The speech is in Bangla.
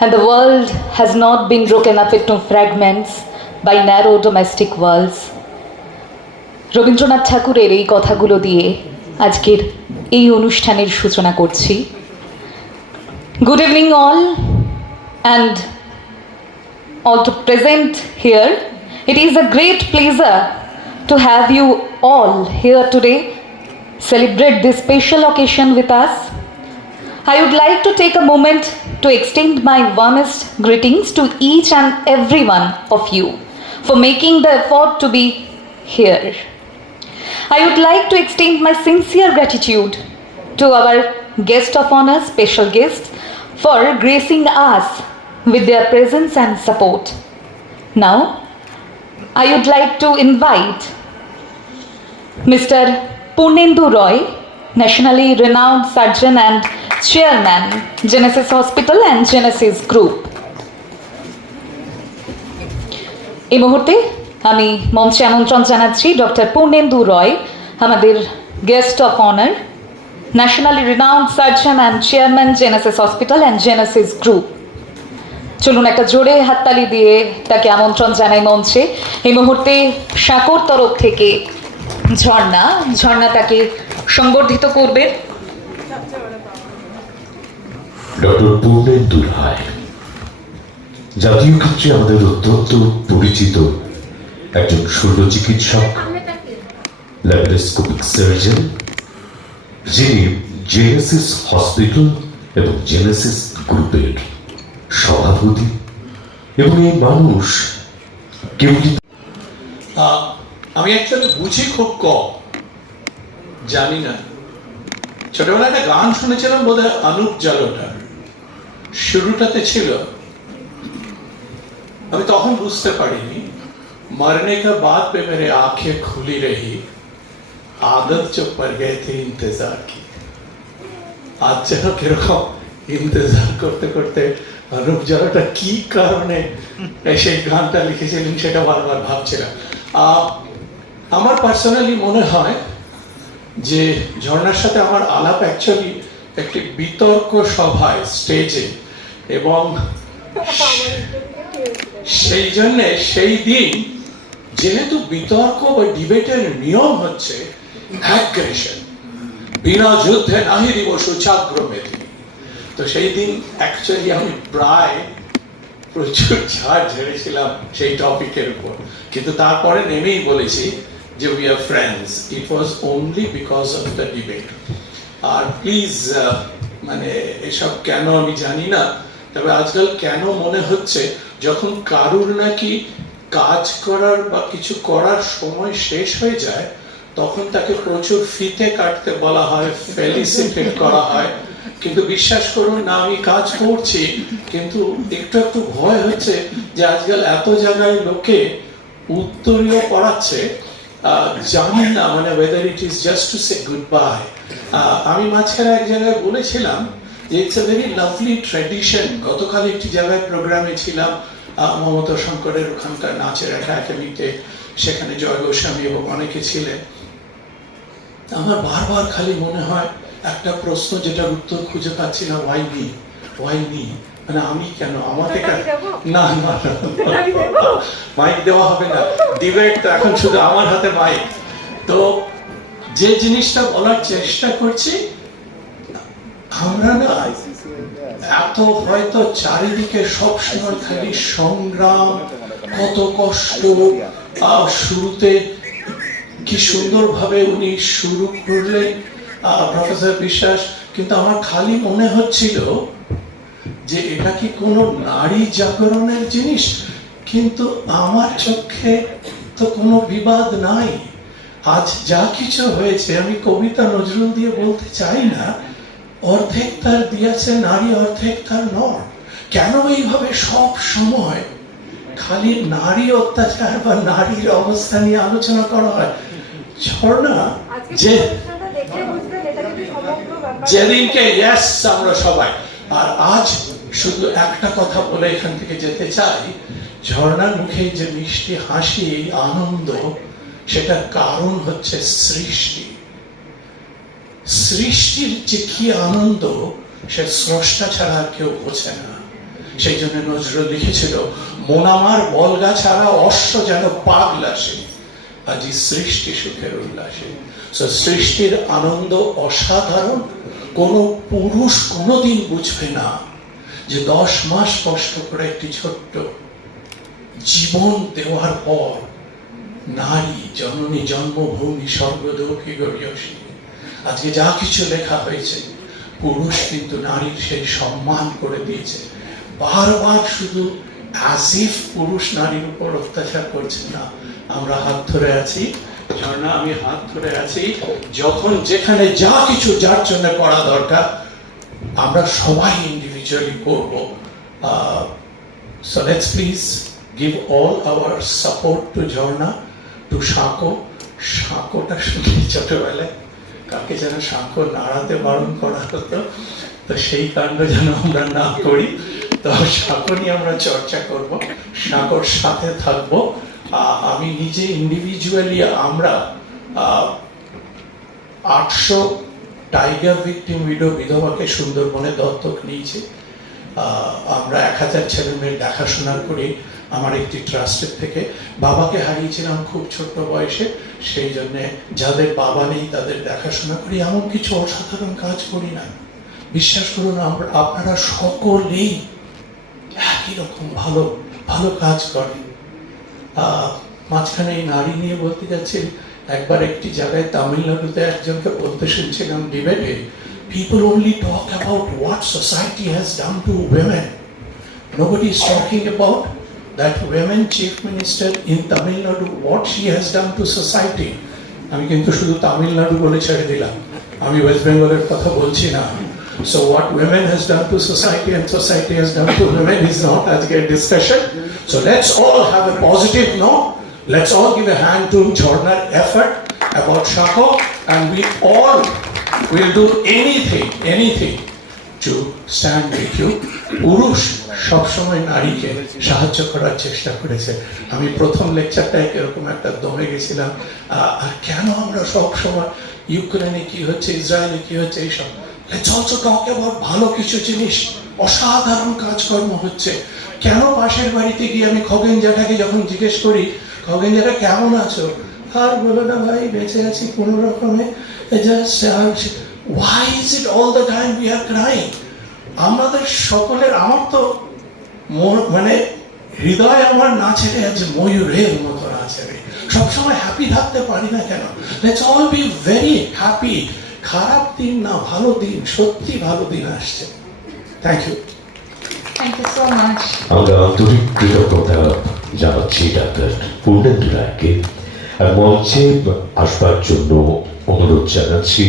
and the world has not been broken up into fragments by narrow domestic worlds. Rabindranath ঠাকুরের এই কথাগুলো দিয়ে আজকের এই অনুষ্ঠানের সূচনা করছি good evening all and all to present here. It is a great pleasure to have you all here today, celebrate this special occasion with us. I would like to take a moment to extend my warmest greetings to each and every one of you for making the effort to be here. I would like to extend my sincere gratitude to our guest of honor, special guests, for gracing us with their presence and support. Now, I would like to invite Mr. Purnendu Roy, nationally renowned surgeon and chairman, Genesis Hospital and Genesis Group. এই মুহূর্তে আমি মঞ্চে আমন্ত্রণ জানাচ্ছি ডক্টর পূর্ণেন্দু রয় আমাদের guest of honour nationally renowned surgeon and chairman Genesis hospital and Genesis group চলুন একটা জোরে হাততালি দিয়ে তাকে আমন্ত্রণ জানাই মঞ্চে এই মুহূর্তে সাঁকোর তরফ থেকে ঝর্ণা ঝর্ণা তাকে সংবর্ধিত করবে। ডক্টর পূর্ণেন্দু রায় জাতীয় ক্ষেত্রে আমাদের অত্যন্ত পরিচিত একজন শল্য চিকিৎসক ল্যাপারোস্কোপিক সার্জন যিনি জেনেসিস হসপিটাল এবং জেনেসিস গ্রুপের সভাপতি। এবং এই মানুষ আহ, আমি অ্যাকচুয়ালি বুঝি খুব কম। জানি না। ছোটবেলা একটা গান শুনেছিলাম বোধ হয় অনুপ জলটা। শুরুটাতে ছিল, আমি তখন বুঝতে পারিনি, মরনে কা বাদ পে মেরে আখে খুলি রহি, আদত চো পর গে থে ইন্তজার কি। আজ যেন কীরকম ইন্তজার করতে করতে অনুপ জলটা কি কারণে এসে গানটা লিখেছিলেন সেটা বারবার ভাবছিলাম। আমার পার্সোনালি মনে হয় যে ঝর্ণার সাথে আমার আলাপ অ্যাকচুয়ালি একটি বিতর্ক সভায় স্টেজে এবং সেই জন্যে সেই দিন যেহেতু বিতর্ক বা ডিবেটের নিয়ম হচ্ছে অ্যাগ্রেশন বিনা যুদ্ধে নাহি দিব সুচাগ্র মেধি তো সেই দিন অ্যাকচুয়ালি আমি প্রায় প্রচুর ঝাড় ঝেড়েছিলাম সেই টপিকের উপর। কিন্তু তারপরে নেমেই বলেছি we are friends it was only because of the debate আর প্লিজ মানে এসব কেন আমি জানি না, তবে আজকাল কেন মনে হচ্ছে যখন কারুর নাকি কাজ করার বা কিছু করার সময় শেষ হয়ে যায়, তখন তাকে প্রচুর ফিতে কাটতে বলা হয়, ফেলিসিটেট করা হয়। কিন্তু বিশ্বাস করুন না, আমি কাজ করছি, কিন্তু একটু একটু ভয় হচ্ছে যে আজকাল এত জায়গায় লোকে উত্তরীয় পড়াচ্ছে জানি না মানে whether it is just to say good bye আমি মাঝখানে এক জায়গায় বলেছিলাম যে it's a very lovely tradition গতকাল একটি জায়গায় প্রোগ্রামে ছিলাম মমতা শঙ্করের ওখানকার নাচের একটা একাডেমিতে, সেখানে জয় গোস্বামী এবং অনেকে ছিলেন। আমার বারবার খালি মনে হয় একটা প্রশ্ন যেটা উত্তর খুঁজে পাচ্ছি না ওয়াই মি ওয়াই মি মানে আমি কেন? আমাকে কেন? না না মাইক দেওয়া হবে না। ডিবেট তো এখন শুধু আমার হাতে মাইক। তো যে জিনিসটা বলার চেষ্টা করছি আমরা না এত হয়তো চারিদিকে সবসময় খালি সংগ্রাম কত কষ্ট শুরুতে কি সুন্দরভাবে উনি শুরু করলেন আহ, প্রফেসর বিশ্বাস কিন্তু আমার খালি মনে হচ্ছিল যে এটা কি কোনো নারী জাগরণের জিনিস? কিন্তু আমার চোখে তো কোনো বিবাদ নাই। আজ যা কিছু হয়েছে আমি কবিতা নজরুল দিয়ে বলতে চাই না। অর্ধেক তার দিয়েছে নারী অর্ধেক তার নর। কেন এইভাবে সব সময় খালি নারী অত্যাচার বা নারীর অবস্থা নিয়ে আলোচনা করা হয়? ঝর্ণা যে যেদিনকে ইয়েস আমরা সবাই। আর আজ শুধু একটা কথা বলে এখান থেকে যেতে চাই। ঝর্ণার মুখে যে মিষ্টি হাসি, আনন্দ, সেটার কারণ হচ্ছে সৃষ্টি। সৃষ্টির যে কি আনন্দ, সে স্রষ্টা ছাড়া কেউ বোঝে না। সেই জন্য নজরুল লিখেছিল মোনামার বলগা ছাড়া অশ্ব যেন পাগলাসে আজি সৃষ্টি সুখের উল্লাসে। সৃষ্টির আনন্দ অসাধারণ। কোনো পুরুষ কোনোদিন বুঝবে না যে দশ মাস কষ্ট করে একটি ছোট্ট জীবন দেওয়ার পর নারী জননী, জন্মভূমি গরিয়সী আজকে যা কিছু লেখা হয়েছে, পুরুষ কিন্তু নারীর সেই সম্মান করে দিয়েছে। বারবার শুধু আসিফ পুরুষ নারীর উপর অত্যাচার করছে না, আমরা হাত ধরে আছি, ঝর্ণা, আমি হাত ধরে আছি, যখন যেখানে যা কিছু যার জন্য করা দরকার, আমরা সবাই ইন্ডিভিজুয়ালি করব So let's please give all our support to Jharna, to Shako. শাঁকোটা শুনি ছোটবেলায় কাকে যেন শাঁকো নাড়াতে বারণ করা হতো। তো সেই কাণ্ড যেন আমরা না করি। তো শাঁকো নিয়ে আমরা চর্চা করব। শাঁকোর সাথে থাকব। আমি নিজে ইন্ডিভিজুয়ালি আমরা আটশো টাইগার ভিকটিম উইডো বিধবাকে সুন্দরবনে দত্তক নিয়েছে। আমরা এক হাজার ছেলে মেয়ের দেখাশোনা করি আমার একটি ট্রাস্টের থেকে বাবাকে হারিয়েছিলাম খুব ছোট বয়সে, সেই জন্যে যাদের বাবা নেই তাদের দেখাশোনা করি, এমন কিছু অসাধারণ কাজ করি না। বিশ্বাস করুন, আমরা আপনারা সকলেই একই রকম ভালো ভালো কাজ করেন। মাঝখানে এই নারী নিয়ে বলতে যাচ্ছি একবার একটি জায়গায় তামিলনাড়ুতে একজনকে বলতে শুনছিলাম ডিবেটে people only talk about what society has done to women nobody is talking about that women chief minister in Tamil Nadu what she has done to society আমি কিন্তু শুধু তামিলনাড়ু বলে ছেড়ে দিলাম আমি ওয়েস্ট বেঙ্গলের কথা বলছি না So what women has done to society and society has done to women is not আজকের discussion. So let's all have a positive note. Let's all give a hand to Jornar effort about Shako and we all will do anything, anything to stand with you. পুরুষ সবসময় নারীকে সাহায্য করার চেষ্টা করেছে। আমি প্রথম লেকচারটায় এরকম একটা দমে গেছিলাম। আর কেন আমরা সব সময় ইউক্রেনে কি হচ্ছে ইসরায়েলে কি হচ্ছে এইসব? লেটস অলসো ভালো কিছু জিনিস। অসাধারণ কাজকর্ম হচ্ছে। কেন পাশের বাড়িতে গিয়ে আমি খগেন জ্যাঠাকে যখন জিজ্ঞেস করি খগেন জ্যাঠা কেমন আছো? আর বলো না ভাই বেঁচে আছি কোনো রকমে। Just why is it all the time we are crying আমাদের সকলের আমার তো মানে হৃদয় আমার না ছেড়ে আছে ময়ূরের মতো না ছেড়ে। সবসময় হ্যাপি থাকতে পারি না কেন? Let's all be very happy খারাপ দিন না ভালো দিন সত্যি ভালো দিন আসছে। থ্যাংক ইউ আমরা আন্তরিক কৃতজ্ঞতা জানাচ্ছি ডাক্তার পূর্ণেন্দু রায়কে। মঞ্চে আসবার জন্য অনুরোধ জানাচ্ছি।